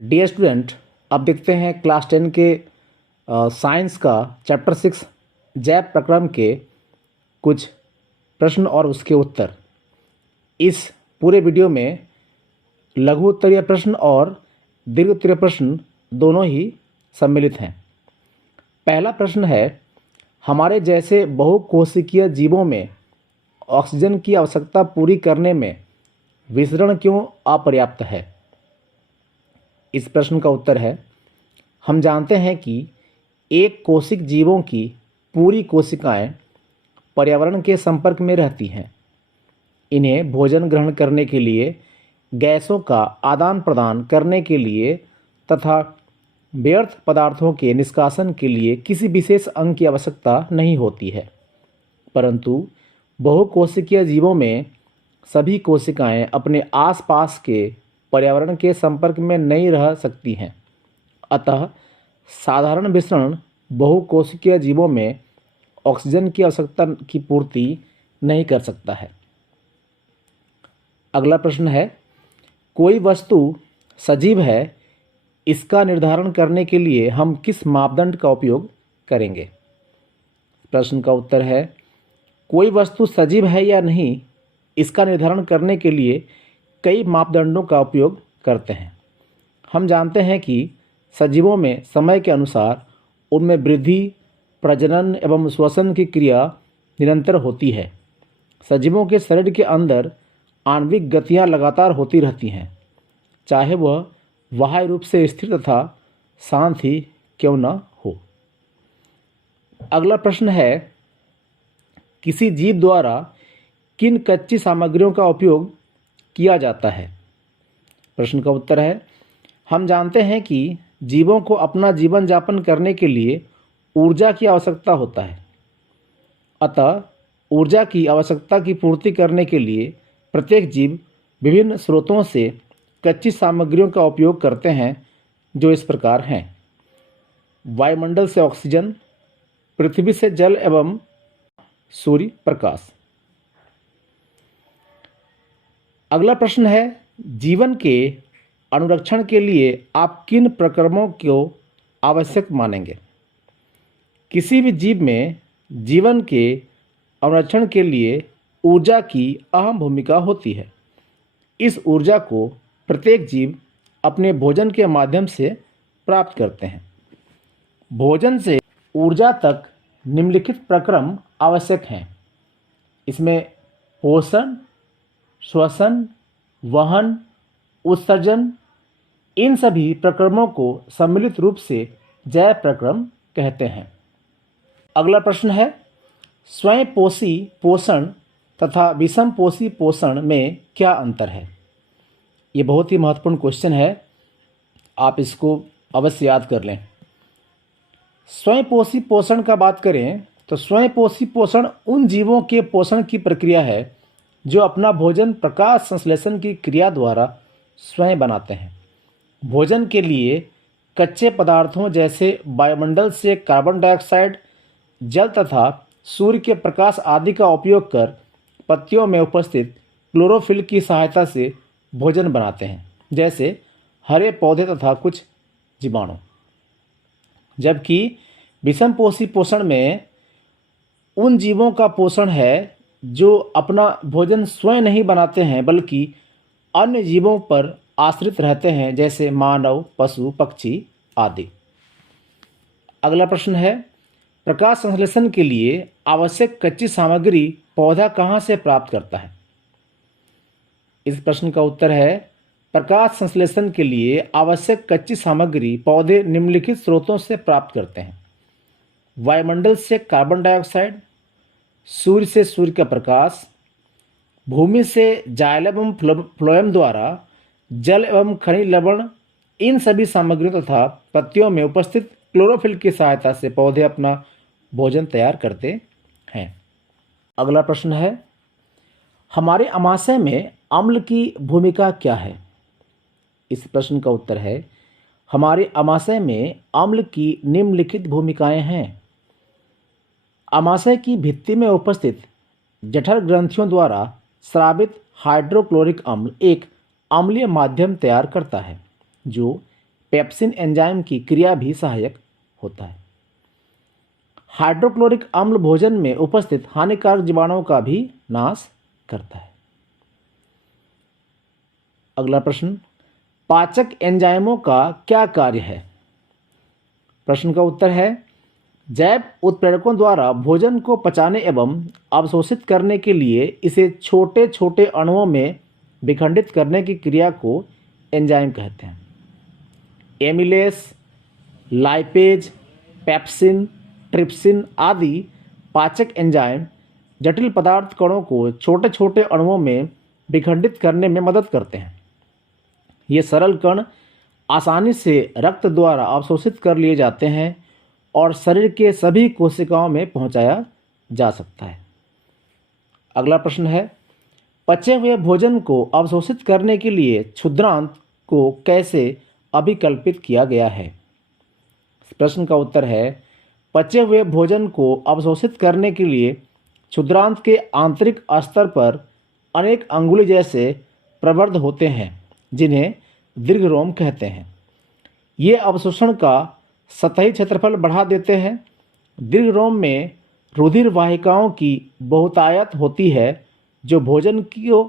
Dear student, अब देखते हैं क्लास 10 के साइंस का चैप्टर 6 जैव प्रक्रम के कुछ प्रश्न और उसके उत्तर। इस पूरे वीडियो में लघु उत्तरीय प्रश्न और दीर्घ उत्तरीय प्रश्न दोनों ही सम्मिलित हैं। पहला प्रश्न है, हमारे जैसे बहुकोशिकीय जीवों में ऑक्सीजन की आवश्यकता पूरी करने में विसरण क्यों अपर्याप्त है? इस प्रश्न का उत्तर है, हम जानते हैं कि एक कोशिक जीवों की पूरी कोशिकाएं पर्यावरण के संपर्क में रहती हैं। इन्हें भोजन ग्रहण करने के लिए, गैसों का आदान प्रदान करने के लिए तथा व्यर्थ पदार्थों के निष्कासन के लिए किसी विशेष अंग की आवश्यकता नहीं होती है। परंतु बहुकोशिकीय जीवों में सभी कोशिकाएं अपने आसपास के पर्यावरण के संपर्क में नहीं रह सकती हैं। अतः साधारण विसरण बहुकोशिकीय जीवों में ऑक्सीजन की आवश्यकता की पूर्ति नहीं कर सकता है। अगला प्रश्न है, कोई वस्तु सजीव है, इसका निर्धारण करने के लिए हम किस मापदंड का उपयोग करेंगे? प्रश्न का उत्तर है, कोई वस्तु सजीव है या नहीं, इसका निर्धारण करने के लिए कई मापदंडों का उपयोग करते हैं। हम जानते हैं कि सजीवों में समय के अनुसार उनमें वृद्धि, प्रजनन एवं श्वसन की क्रिया निरंतर होती है। सजीवों के शरीर के अंदर आणविक गतियां लगातार होती रहती हैं, चाहे वह बाह्य रूप से स्थिर तथा शांत ही क्यों न हो। अगला प्रश्न है, किसी जीव द्वारा किन कच्ची सामग्रियों का उपयोग किया जाता है? प्रश्न का उत्तर है, हम जानते हैं कि जीवों को अपना जीवन यापन करने के लिए ऊर्जा की आवश्यकता होता है। अतः ऊर्जा की आवश्यकता की पूर्ति करने के लिए प्रत्येक जीव विभिन्न स्रोतों से कच्ची सामग्रियों का उपयोग करते हैं, जो इस प्रकार हैं। वायुमंडल से ऑक्सीजन, पृथ्वी से जल एवं सूर्य प्रकाश। अगला प्रश्न है, जीवन के अनुरक्षण के लिए आप किन प्रक्रमों को आवश्यक मानेंगे? किसी भी जीव में जीवन के अनुरक्षण के लिए ऊर्जा की अहम भूमिका होती है। इस ऊर्जा को प्रत्येक जीव अपने भोजन के माध्यम से प्राप्त करते हैं। भोजन से ऊर्जा तक निम्नलिखित प्रक्रम आवश्यक हैं। इसमें पोषण, श्वसन, वहन, उत्सर्जन, इन सभी प्रक्रमों को सम्मिलित रूप से जैव प्रक्रम कहते हैं। अगला प्रश्न है, स्वयंपोषी पोषण तथा विषमपोषी पोषण में क्या अंतर है? ये बहुत ही महत्वपूर्ण क्वेश्चन है, आप इसको अवश्य याद कर लें। स्वयंपोषी पोषण का बात करें तो स्वयंपोषी पोषण उन जीवों के पोषण की प्रक्रिया है जो अपना भोजन प्रकाश संश्लेषण की क्रिया द्वारा स्वयं बनाते हैं। भोजन के लिए कच्चे पदार्थों जैसे वायुमंडल से कार्बन डाइऑक्साइड, जल तथा सूर्य के प्रकाश आदि का उपयोग कर पत्तियों में उपस्थित क्लोरोफिल की सहायता से भोजन बनाते हैं, जैसे हरे पौधे तथा कुछ जीवाणु। जबकि विषमपोषी पोषण में उन जीवों का पोषण है जो अपना भोजन स्वयं नहीं बनाते हैं, बल्कि अन्य जीवों पर आश्रित रहते हैं, जैसे मानव, पशु, पक्षी आदि। अगला प्रश्न है, प्रकाश संश्लेषण के लिए आवश्यक कच्ची सामग्री पौधा कहाँ से प्राप्त करता है? इस प्रश्न का उत्तर है, प्रकाश संश्लेषण के लिए आवश्यक कच्ची सामग्री पौधे निम्नलिखित स्रोतों से प्राप्त करते हैं। वायुमंडल से कार्बन डाइऑक्साइड, सूर्य से सूर्य का प्रकाश, भूमि से जाइलम एवं फ्लोएम द्वारा जल एवं खनिज लवण, इन सभी सामग्रियों तथा पत्तियों में उपस्थित क्लोरोफिल की सहायता से पौधे अपना भोजन तैयार करते हैं। अगला प्रश्न है, हमारे आमाशय में अम्ल की भूमिका क्या है? इस प्रश्न का उत्तर है, हमारे आमाशय में अम्ल की निम्नलिखित भूमिकाएं हैं। आमाशय की भित्ति में उपस्थित जठर ग्रंथियों द्वारा स्रावित हाइड्रोक्लोरिक अम्ल एक अम्लीय माध्यम तैयार करता है, जो पेप्सिन एंजाइम की क्रिया भी सहायक होता है। हाइड्रोक्लोरिक अम्ल भोजन में उपस्थित हानिकारक जीवाणुओं का भी नाश करता है। अगला प्रश्न, पाचक एंजाइमों का क्या कार्य है? प्रश्न का उत्तर है, जैव उत्प्रेरकों द्वारा भोजन को पचाने एवं अवशोषित करने के लिए इसे छोटे छोटे अणुओं में विखंडित करने की क्रिया को एंजाइम कहते हैं। एमिलेस, लाइपेज, पेप्सिन, ट्रिप्सिन आदि पाचक एंजाइम जटिल पदार्थ कणों को छोटे छोटे अणुओं में विखंडित करने में मदद करते हैं। ये सरल कण आसानी से रक्त द्वारा अवशोषित कर लिए जाते हैं और शरीर के सभी कोशिकाओं में पहुंचाया जा सकता है। अगला प्रश्न है, पचे हुए भोजन को अवशोषित करने के लिए क्षुद्रांत को कैसे अभिकल्पित किया गया है? प्रश्न का उत्तर है, पचे हुए भोजन को अवशोषित करने के लिए क्षुद्रांत के आंतरिक स्तर पर अनेक अंगुली जैसे प्रवर्ध होते हैं जिन्हें दीर्घरोम कहते हैं। ये अवशोषण का सतही क्षेत्रफल बढ़ा देते हैं। दीर्घरोम में रुधिर वाहिकाओं की बहुतायत होती है जो भोजन को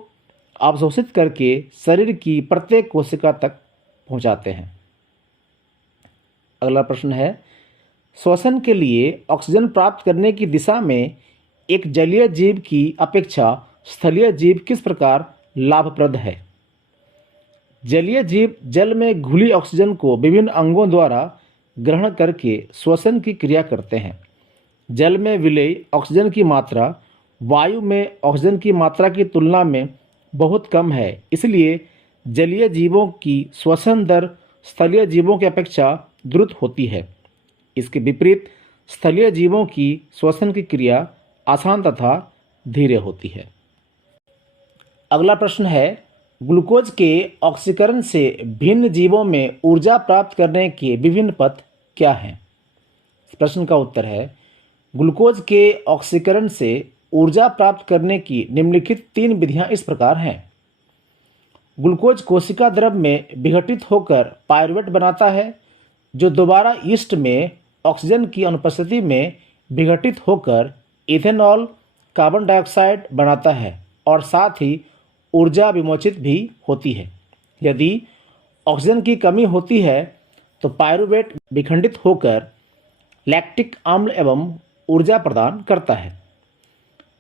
अवशोषित करके शरीर की प्रत्येक कोशिका तक पहुंचाते हैं। अगला प्रश्न है, श्वसन के लिए ऑक्सीजन प्राप्त करने की दिशा में एक जलीय जीव की अपेक्षा स्थलीय जीव किस प्रकार लाभप्रद है? जलीय जीव जल में घुली ऑक्सीजन को विभिन्न अंगों द्वारा ग्रहण करके श्वसन की क्रिया करते हैं। जल में विलेय ऑक्सीजन की मात्रा वायु में ऑक्सीजन की मात्रा की तुलना में बहुत कम है, इसलिए जलीय जीवों की श्वसन दर स्थलीय जीवों की अपेक्षा द्रुत होती है। इसके विपरीत स्थलीय जीवों की श्वसन की क्रिया आसान तथा धीरे होती है। अगला प्रश्न है, ग्लूकोज के ऑक्सीकरण से भिन्न जीवों में ऊर्जा प्राप्त करने के विभिन्न पथ क्या हैं? प्रश्न का उत्तर है, ग्लूकोज के ऑक्सीकरण से ऊर्जा प्राप्त करने की निम्नलिखित 3 विधियां इस प्रकार हैं। ग्लूकोज कोशिका द्रव में विघटित होकर पायरुवेट बनाता है जो दोबारा यीस्ट में ऑक्सीजन की अनुपस्थिति में विघटित होकर इथेनॉल कार्बन डाइऑक्साइड बनाता है और साथ ही ऊर्जा विमोचित भी होती है। यदि ऑक्सीजन की कमी होती है तो पायरुवेट विखंडित होकर लैक्टिक अम्ल एवं ऊर्जा प्रदान करता है।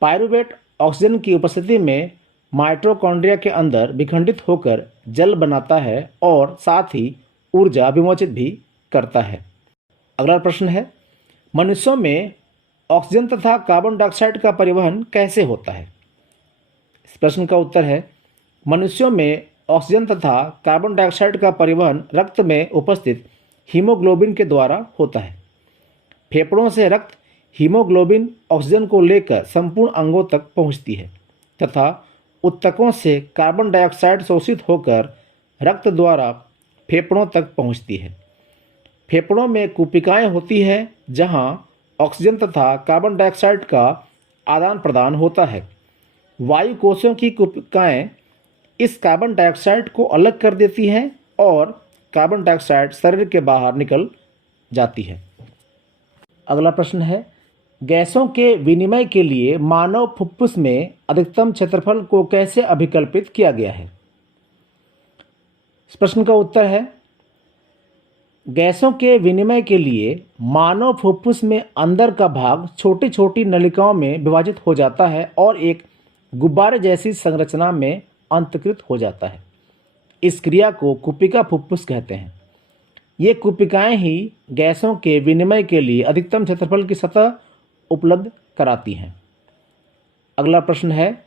पायरुवेट ऑक्सीजन की उपस्थिति में माइटोकॉन्ड्रिया के अंदर विखंडित होकर जल बनाता है और साथ ही ऊर्जा विमोचित भी करता है। अगला प्रश्न है, मनुष्यों में ऑक्सीजन तथा कार्बन डाइऑक्साइड का परिवहन कैसे होता है? इस प्रश्न का उत्तर है, मनुष्यों में ऑक्सीजन तथा कार्बन डाइऑक्साइड का परिवहन रक्त में उपस्थित हीमोग्लोबिन के द्वारा होता है। फेफड़ों से रक्त हीमोग्लोबिन ऑक्सीजन को लेकर संपूर्ण अंगों तक पहुंचती है तथा उत्तकों से कार्बन डाइऑक्साइड शोषित होकर रक्त द्वारा फेफड़ों तक पहुंचती है। फेफड़ों में कुपिकाएं होती हैं जहां ऑक्सीजन तथा कार्बन डाइऑक्साइड का आदान प्रदान होता है। वायु कोशों की कुपिकाएं इस कार्बन डाइऑक्साइड को अलग कर देती हैं और कार्बन डाइऑक्साइड शरीर के बाहर निकल जाती है। अगला प्रश्न है, गैसों के विनिमय के लिए मानव फुफ्फुस में अधिकतम क्षेत्रफल को कैसे अभिकल्पित किया गया है? इस प्रश्न का उत्तर है, गैसों के विनिमय के लिए मानव फुफ्फुस में अंदर का भाग छोटी छोटी नलिकाओं में विभाजित हो जाता है और एक गुब्बारे जैसी संरचना में अंतर्कृत हो जाता है। इस क्रिया को कुपिका फुफ्फुस कहते हैं। ये कुपिकाएं ही गैसों के विनिमय के लिए अधिकतम क्षेत्रफल की सतह उपलब्ध कराती हैं। अगला प्रश्न है,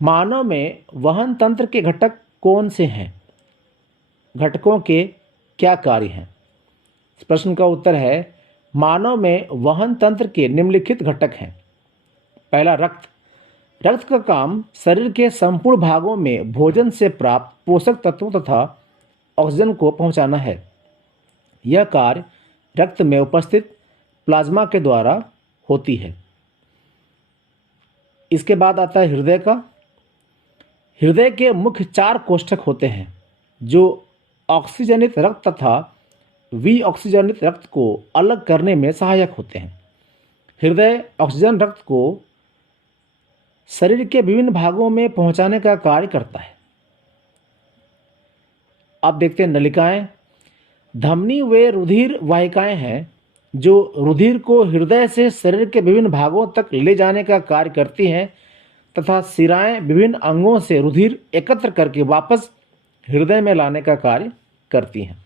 मानव में वहन तंत्र के घटक कौन से हैं? घटकों के क्या कार्य हैं? इस प्रश्न का उत्तर है, मानव में वहन तंत्र के निम्नलिखित घटक हैं। पहला, रक्त। रक्त का काम शरीर के संपूर्ण भागों में भोजन से प्राप्त पोषक तत्वों तथा ऑक्सीजन को पहुंचाना है। यह कार्य रक्त में उपस्थित प्लाज्मा के द्वारा होती है। इसके बाद आता है हृदय का। हृदय के मुख्य 4 कोष्ठक होते हैं जो ऑक्सीजनित रक्त तथा विऑक्सीजनित रक्त को अलग करने में सहायक होते हैं। हृदय ऑक्सीजन रक्त को शरीर के विभिन्न भागों में पहुंचाने का कार्य करता है। अब देखते हैं नलिकाएं। धमनी वे रुधिर वाहिकाएं हैं जो रुधिर को हृदय से शरीर के विभिन्न भागों तक ले जाने का कार्य करती हैं तथा शिराएं विभिन्न अंगों से रुधिर एकत्र करके वापस हृदय में लाने का कार्य करती हैं।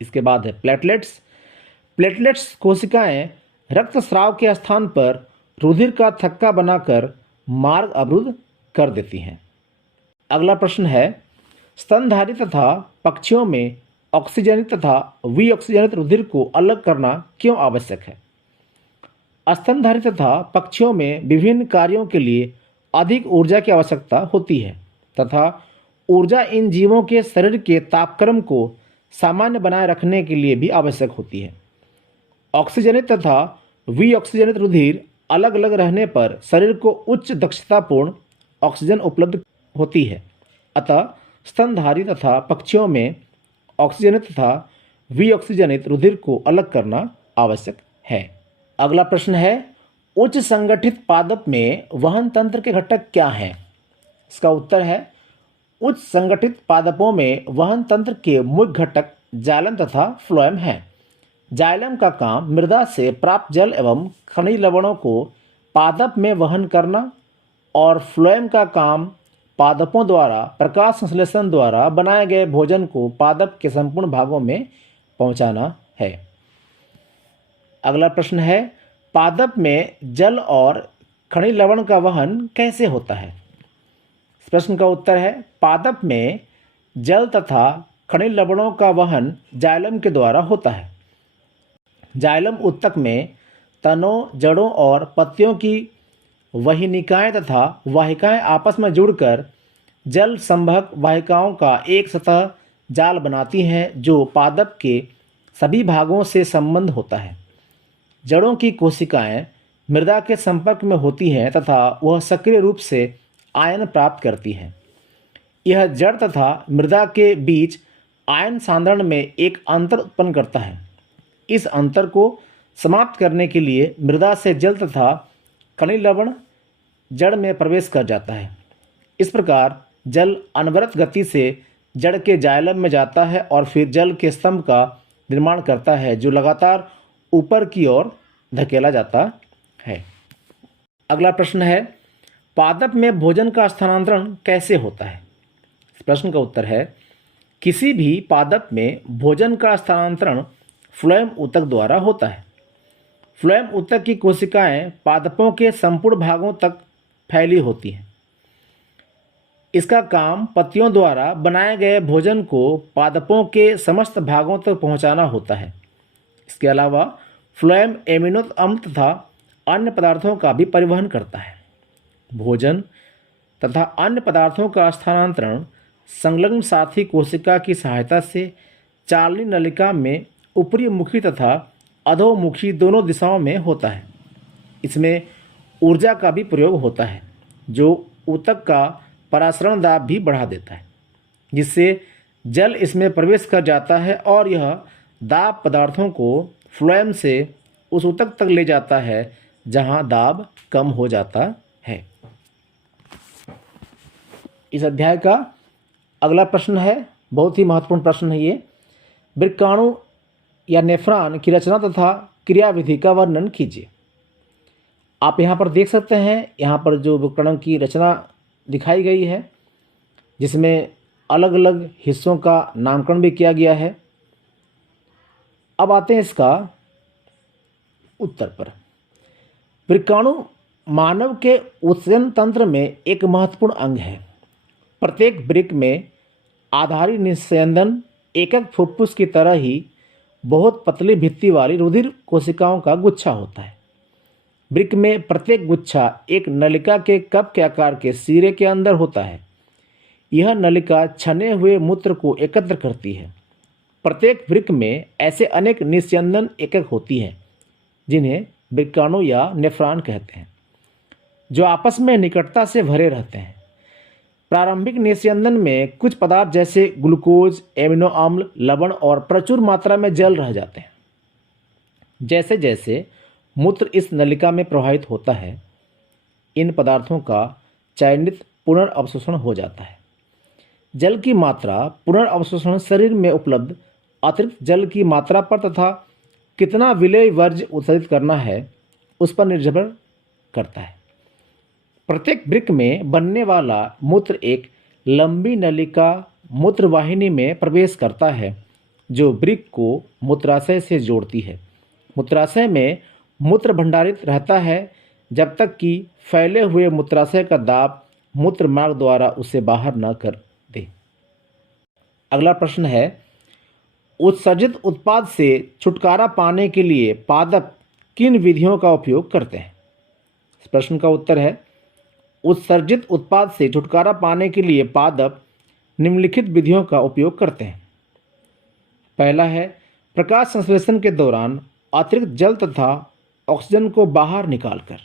इसके बाद है प्लेटलेट्स। प्लेटलेट्स कोशिकाएं रक्तस्राव के स्थान पर रुधिर का थक्का बनाकर मार्ग अवरुद्ध कर देती हैं। अगला प्रश्न है, स्तनधारी तथा पक्षियों में ऑक्सीजनित तथा विऑक्सीजनित रुधिर को अलग करना क्यों आवश्यक है? स्तनधारी तथा पक्षियों में विभिन्न कार्यों के लिए अधिक ऊर्जा की आवश्यकता होती है तथा ऊर्जा इन जीवों के शरीर के तापक्रम को सामान्य बनाए रखने के लिए भी आवश्यक होती है। ऑक्सीजनित तथा विऑक्सीजनित रुधिर अलग अलग रहने पर शरीर को उच्च दक्षतापूर्ण ऑक्सीजन उपलब्ध होती है। अतः स्तनधारी तथा पक्षियों में ऑक्सीजनित तथा विऑक्सीजनित रुधिर को अलग करना आवश्यक है। अगला प्रश्न है, उच्च संगठित पादप में वहन तंत्र के घटक क्या हैं? इसका उत्तर है, उच्च संगठित पादपों में वहन तंत्र के मुख्य घटक जाइलम तथा फ्लोएम हैं। जाइलम का काम मृदा से प्राप्त जल एवं खनिज लवणों को पादप में वहन करना और फ्लोएम का काम पादपों द्वारा प्रकाश संश्लेषण द्वारा बनाए गए भोजन को पादप के संपूर्ण भागों में पहुंचाना है। अगला प्रश्न है, पादप में जल और खनिज लवण का वहन कैसे होता है? इस प्रश्न का उत्तर है, पादप में जल तथा खनिज लवणों का वहन जाइलम के द्वारा होता है। जाइलम ऊतक में तनों, जड़ों और पत्तियों की वहिनिकाएं तथा वाहिकाएं आपस में जुड़कर जल संवहक वाहिकाओं का एक सतह जाल बनाती हैं जो पादप के सभी भागों से संबंध होता है। जड़ों की कोशिकाएं मृदा के संपर्क में होती हैं तथा वह सक्रिय रूप से आयन प्राप्त करती हैं। यह जड़ तथा मृदा के बीच आयन सांद्रण में एक अंतर उत्पन्न करता है। इस अंतर को समाप्त करने के लिए मृदा से जल तथा खनिज लवण जड़ में प्रवेश कर जाता है। इस प्रकार जल अनवरत गति से जड़ के जाइलम में जाता है और फिर जल के स्तंभ का निर्माण करता है जो लगातार ऊपर की ओर धकेला जाता है। अगला प्रश्न है, पादप में भोजन का स्थानांतरण कैसे होता है? इस प्रश्न का उत्तर है, किसी भी पादप में भोजन का स्थानांतरण फ्लोएम ऊतक द्वारा होता है। फ्लोएम ऊतक की कोशिकाएं पादपों के संपूर्ण भागों तक फैली होती हैं। इसका काम पत्तियों द्वारा बनाए गए भोजन को पादपों के समस्त भागों तक पहुंचाना होता है। इसके अलावा फ्लोएम एमिनो अम्ल तथा अन्य पदार्थों का भी परिवहन करता है। भोजन तथा अन्य पदार्थों का स्थानांतरण संलग्न साथी कोशिका की सहायता से चालनी नलिका में ऊपरी मुखी तथा अधोमुखी दोनों दिशाओं में होता है। इसमें ऊर्जा का भी प्रयोग होता है जो ऊतक का परासरण दाब भी बढ़ा देता है, जिससे जल इसमें प्रवेश कर जाता है और यह दाब पदार्थों को फ्लोएम से उस ऊतक तक ले जाता है जहां दाब कम हो जाता है। इस अध्याय का अगला प्रश्न है, बहुत ही महत्वपूर्ण प्रश्न है ये। वृक्काणु या नेफ्रॉन की रचना तथा क्रियाविधि का वर्णन कीजिए। आप यहाँ पर देख सकते हैं, यहाँ पर जो वृक्काणु की रचना दिखाई गई है जिसमें अलग अलग हिस्सों का नामकरण भी किया गया है। अब आते हैं इसका उत्तर पर। वृक्काणु मानव के उत्सर्जन तंत्र में एक महत्वपूर्ण अंग है। प्रत्येक वृक्क में आधारी निस्यंदन एकक फुफ्फुस की तरह ही बहुत पतली भित्ति वाली रुधिर कोशिकाओं का गुच्छा होता है। वृक्क में प्रत्येक गुच्छा एक नलिका के कप के आकार के सिरे के अंदर होता है। यह नलिका छने हुए मूत्र को एकत्र करती है। प्रत्येक वृक्क में ऐसे अनेक निस्यंदन एकक होती हैं जिन्हें वृक्काणु या नेफ्रॉन कहते हैं, जो आपस में निकटता से भरे रहते हैं। प्रारंभिक निस्यंदन में कुछ पदार्थ जैसे ग्लूकोज, एमिनो अम्ल, लवण और प्रचुर मात्रा में जल रह जाते हैं। जैसे जैसे मूत्र इस नलिका में प्रवाहित होता है, इन पदार्थों का चयनित पुनर्अवशोषण हो जाता है। जल की मात्रा पुनर्अवशोषण शरीर में उपलब्ध अतिरिक्त जल की मात्रा पर तथा कितना विलेय वर्ज्य उत्सर्जित करना है उस पर निर्भर करता है। प्रत्येक वृक्क में बनने वाला मूत्र एक लंबी नलिका मूत्रवाहिनी में प्रवेश करता है जो वृक्क को मूत्राशय से जोड़ती है। मूत्राशय में मूत्र भंडारित रहता है जब तक कि फैले हुए मूत्राशय का दाब मूत्र मार्ग द्वारा उसे बाहर न कर दे। अगला प्रश्न है, उत्सर्जित उत्पाद से छुटकारा पाने के लिए पादप किन विधियों का उपयोग करते हैं? इस प्रश्न का उत्तर है, उत्सर्जित उत्पाद से छुटकारा पाने के लिए पादप निम्नलिखित विधियों का उपयोग करते हैं। पहला है, प्रकाश संश्लेषण के दौरान अतिरिक्त जल तथा ऑक्सीजन को बाहर निकालकर।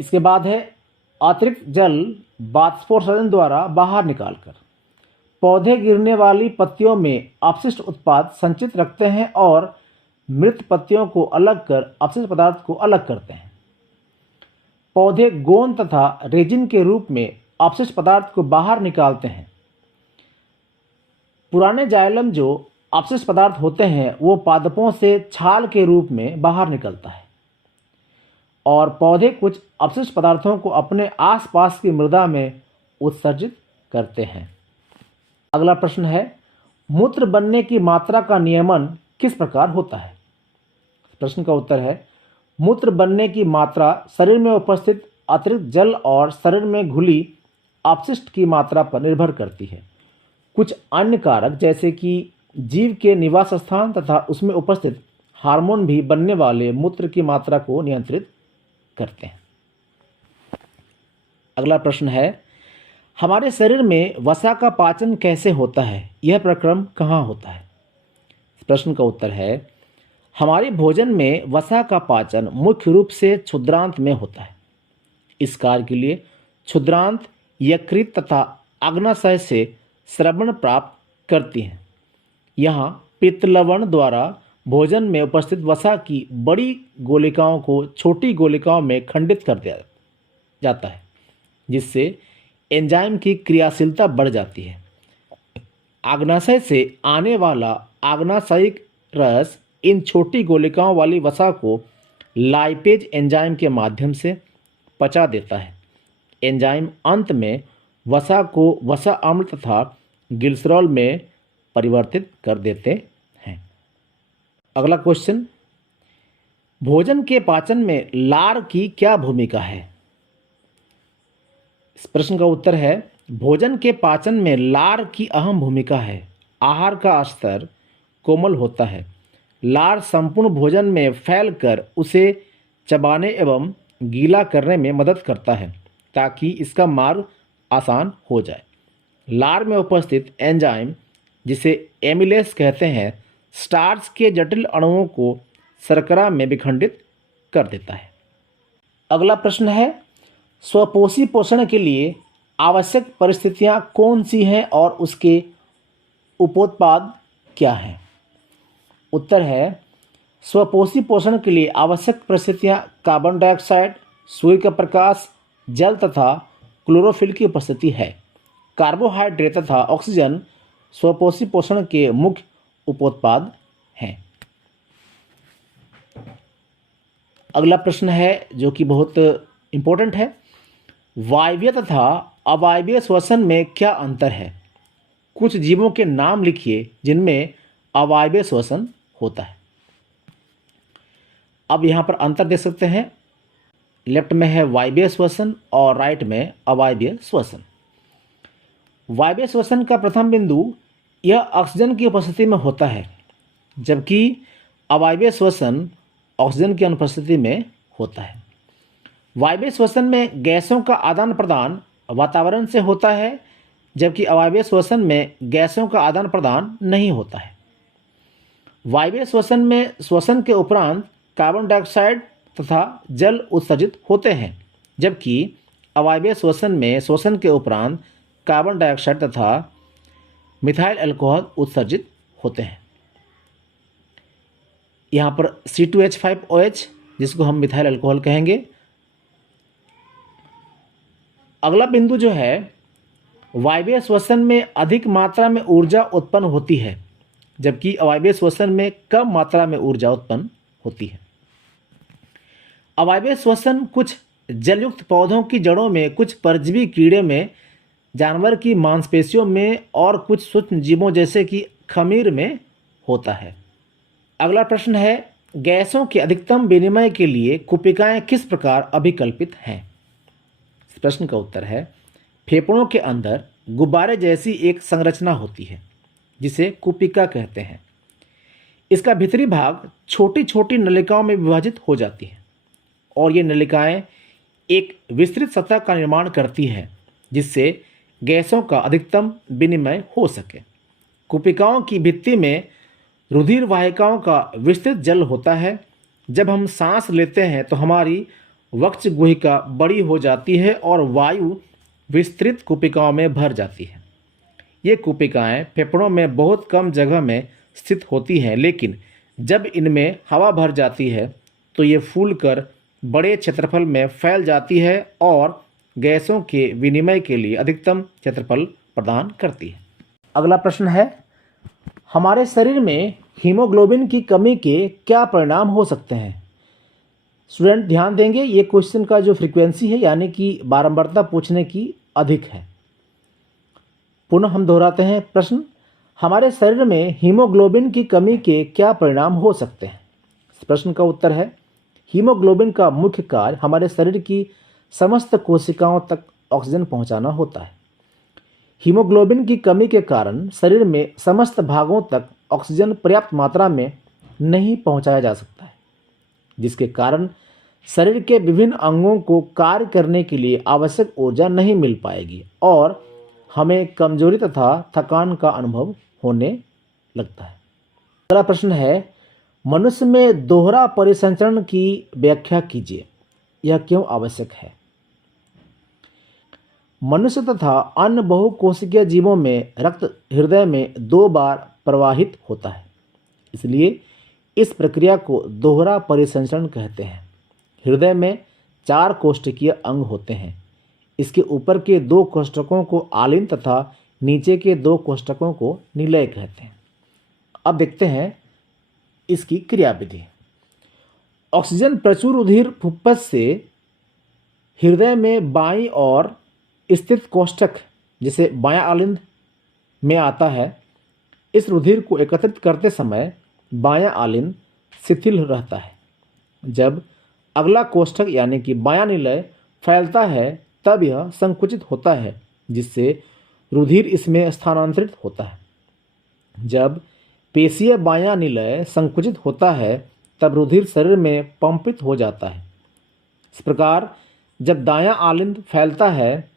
इसके बाद है, अतिरिक्त जल बाष्पोत्सर्जन द्वारा बाहर निकालकर। पौधे गिरने वाली पत्तियों में अपशिष्ट उत्पाद संचित रखते हैं और मृत पत्तियों को अलग कर अपशिष्ट पदार्थ को अलग करते हैं। पौधे गोंद तथा रेजिन के रूप में अपशिष्ट पदार्थ को बाहर निकालते हैं। पुराने जाइलम जो अपशिष्ट पदार्थ होते हैं वो पादपों से छाल के रूप में बाहर निकलता है और पौधे कुछ अपशिष्ट पदार्थों को अपने आसपास की मृदा में उत्सर्जित करते हैं। अगला प्रश्न है, मूत्र बनने की मात्रा का नियमन किस प्रकार होता है? प्रश्न का उत्तर है, मूत्र बनने की मात्रा शरीर में उपस्थित अतिरिक्त जल और शरीर में घुली अपशिष्ट की मात्रा पर निर्भर करती है। कुछ अन्य कारक जैसे कि जीव के निवास स्थान तथा उसमें उपस्थित हार्मोन भी बनने वाले मूत्र की मात्रा को नियंत्रित करते हैं। अगला प्रश्न है, हमारे शरीर में वसा का पाचन कैसे होता है? यह प्रक्रम कहाँ होता है? इस प्रश्न का उत्तर है, हमारे भोजन में वसा का पाचन मुख्य रूप से क्षुद्रांत में होता है। इस कार्य के लिए क्षुद्रांत यकृत तथा अग्नाशय से श्रवण प्राप्त करती हैं। यहाँ पित्त लवण द्वारा भोजन में उपस्थित वसा की बड़ी गोलिकाओं को छोटी गोलिकाओं में खंडित कर दिया जाता है, जिससे एंजाइम की क्रियाशीलता बढ़ जाती है। अग्नाशय से आने वाला अग्नाशयिक रस इन छोटी गोलिकाओं वाली वसा को लाइपेज एंजाइम के माध्यम से पचा देता है। एंजाइम अंत में वसा को वसा अम्ल तथा ग्लिसरॉल में परिवर्तित कर देते हैं। अगला क्वेश्चन, भोजन के पाचन में लार की क्या भूमिका है? इस प्रश्न का उत्तर है, भोजन के पाचन में लार की अहम भूमिका है। आहार का स्तर कोमल होता है। लार संपूर्ण भोजन में फैलकर उसे चबाने एवं गीला करने में मदद करता है ताकि इसका मार्ग आसान हो जाए। लार में उपस्थित एंजाइम, जिसे एमिलेस कहते हैं, स्टार्च के जटिल अणुओं को शर्करा में विखंडित कर देता है। अगला प्रश्न है, स्वपोषी पोषण के लिए आवश्यक परिस्थितियां कौन सी हैं और उसके उपोत्पाद क्या हैं? उत्तर है, स्वपोषी पोषण के लिए आवश्यक परिस्थितियां कार्बन डाइऑक्साइड, सूर्य का प्रकाश, जल तथा क्लोरोफिल की उपस्थिति है। कार्बोहाइड्रेट तथा ऑक्सीजन स्वपोषी पोषण के मुख्य उपोत्पाद हैं। अगला प्रश्न है जो कि बहुत इम्पोर्टेंट है, वायवीय तथा अवायवीय श्वसन में क्या अंतर है? कुछ जीवों के नाम लिखिए जिनमें अवायवीय श्वसन होता है। अब यहाँ पर अंतर देख सकते हैं, लेफ्ट में है वायवीय श्वसन और राइट में अवायवीय श्वसन। वायवीय श्वसन का प्रथम बिंदु यह ऑक्सीजन की उपस्थिति में होता है, जबकि अवायवीय श्वसन ऑक्सीजन की अनुपस्थिति में होता है। वायवीय श्वसन में गैसों का आदान प्रदान वातावरण से होता है, जबकि अवायवीय श्वसन में गैसों का आदान प्रदान नहीं होता है। वायवीय श्वसन में श्वसन के उपरांत कार्बन डाइऑक्साइड तथा जल उत्सर्जित होते हैं, जबकि अवायवीय श्वसन में श्वसन के उपरांत कार्बन डाइऑक्साइड तथा मिथाइल अल्कोहल उत्सर्जित होते हैं। यहाँ पर C2H5OH जिसको हम मिथाइल अल्कोहल कहेंगे। अगला बिंदु जो है, वायवीय श्वसन में अधिक मात्रा में ऊर्जा उत्पन्न होती है जबकि अवायवीय श्वसन में कम मात्रा में ऊर्जा उत्पन्न होती है। अवायवीय श्वसन कुछ जलयुक्त पौधों की जड़ों में, कुछ परजीवी कीड़े में, जानवर की मांसपेशियों में और कुछ सूक्ष्म जीवों जैसे कि खमीर में होता है। अगला प्रश्न है, गैसों के अधिकतम विनिमय के लिए कुपिकाएं किस प्रकार अभिकल्पित हैं? इस प्रश्न का उत्तर है, फेफड़ों के अंदर गुब्बारे जैसी एक संरचना होती है जिसे कुपिका कहते हैं। इसका भीतरी भाग छोटी छोटी नलिकाओं में विभाजित हो जाती है और ये नलिकाएं एक विस्तृत सतह का निर्माण करती है जिससे गैसों का अधिकतम विनिमय हो सके। कुपिकाओं की भित्ति में रुधिर वाहिकाओं का विस्तृत जल होता है। जब हम सांस लेते हैं तो हमारी वक्ष गुहिका बड़ी हो जाती है और वायु विस्तृत कुपिकाओं में भर जाती है। ये कुपिकाएं फेफड़ों में बहुत कम जगह में स्थित होती हैं, लेकिन जब इनमें हवा भर जाती है तो ये फूलकर बड़े क्षेत्रफल में फैल जाती है और गैसों के विनिमय के लिए अधिकतम क्षेत्रफल प्रदान करती है। अगला प्रश्न है, हमारे शरीर में हीमोग्लोबिन की कमी के क्या परिणाम हो सकते हैं? स्टूडेंट ध्यान देंगे, ये क्वेश्चन का जो फ्रीक्वेंसी है यानी कि बारंबारता पूछने की अधिक है। पुनः हम दोहराते हैं प्रश्न, हमारे शरीर में हीमोग्लोबिन की कमी के क्या परिणाम हो सकते हैं? इस प्रश्न का उत्तर है, हीमोग्लोबिन का मुख्य कार्य हमारे शरीर की समस्त कोशिकाओं तक ऑक्सीजन पहुंचाना होता है। हीमोग्लोबिन की कमी के कारण शरीर में समस्त भागों तक ऑक्सीजन पर्याप्त मात्रा में नहीं पहुंचाया जा सकता है, जिसके कारण शरीर के विभिन्न अंगों को कार्य करने के लिए आवश्यक ऊर्जा नहीं मिल पाएगी और हमें कमजोरी तथा थकान का अनुभव होने लगता है। अगला प्रश्न है, मनुष्य में दोहरा परिसंचरण की व्याख्या कीजिए, यह क्यों आवश्यक है? मनुष्य तथा अन्य बहुकोशिकीय जीवों में रक्त हृदय में 2 बार प्रवाहित होता है, इसलिए इस प्रक्रिया को दोहरा परिसंचरण कहते हैं। हृदय में 4 कोष्ठकीय अंग होते हैं। इसके ऊपर के 2 कोष्ठकों को आलिन तथा नीचे के 2 कोष्ठकों को निलय कहते हैं। अब देखते हैं इसकी क्रियाविधि। ऑक्सीजन प्रचुर रुधिर फुफ्फुस से हृदय में बाईं ओर स्थित कोष्ठक जिसे बायां आलिंद में आता है। इस रुधिर को एकत्रित करते समय बायां आलिंद शिथिल रहता है। जब अगला कोष्ठक यानी कि बायां निलय फैलता है तब यह संकुचित होता है, जिससे रुधिर इसमें स्थानांतरित होता है। जब पेशीय बायां निलय संकुचित होता है तब रुधिर शरीर में पंपित हो जाता है। इस प्रकार जब दायां आलिंद फैलता है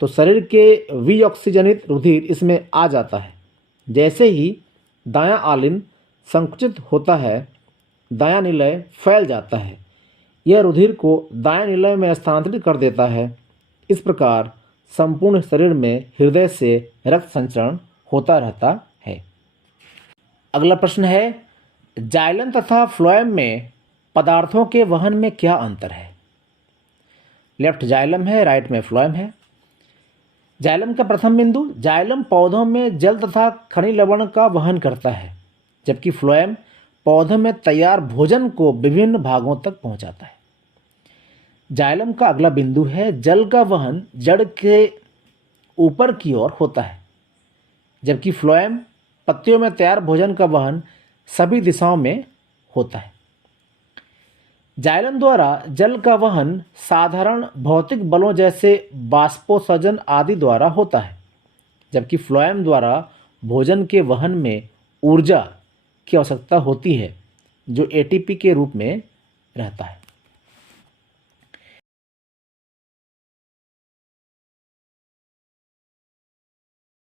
तो शरीर के विऑक्सीजनित रुधिर इसमें आ जाता है। जैसे ही दायां आलिंद संकुचित होता है, दायां निलय फैल जाता है। यह रुधिर को दायां निलय में स्थानांतरित कर देता है। इस प्रकार संपूर्ण शरीर में हृदय से रक्त संचरण होता रहता है। अगला प्रश्न है, जाइलम तथा फ्लोएम में पदार्थों के वहन में क्या अंतर है? लेफ्ट जाइलम है, राइट में फ्लोएम है। जाइलम का प्रथम बिंदु, जाइलम पौधों में जल तथा खनिज लवण का वहन करता है, जबकि फ्लोएम पौधों में तैयार भोजन को विभिन्न भागों तक पहुंचाता है। जाइलम का अगला बिंदु है, जल का वहन जड़ के ऊपर की ओर होता है, जबकि फ्लोएम पत्तियों में तैयार भोजन का वहन सभी दिशाओं में होता है। जाइलम द्वारा जल का वहन साधारण भौतिक बलों जैसे बाष्पोत्सर्जन आदि द्वारा होता है, जबकि फ्लोएम द्वारा भोजन के वहन में ऊर्जा की आवश्यकता होती है जो एटीपी के रूप में रहता है।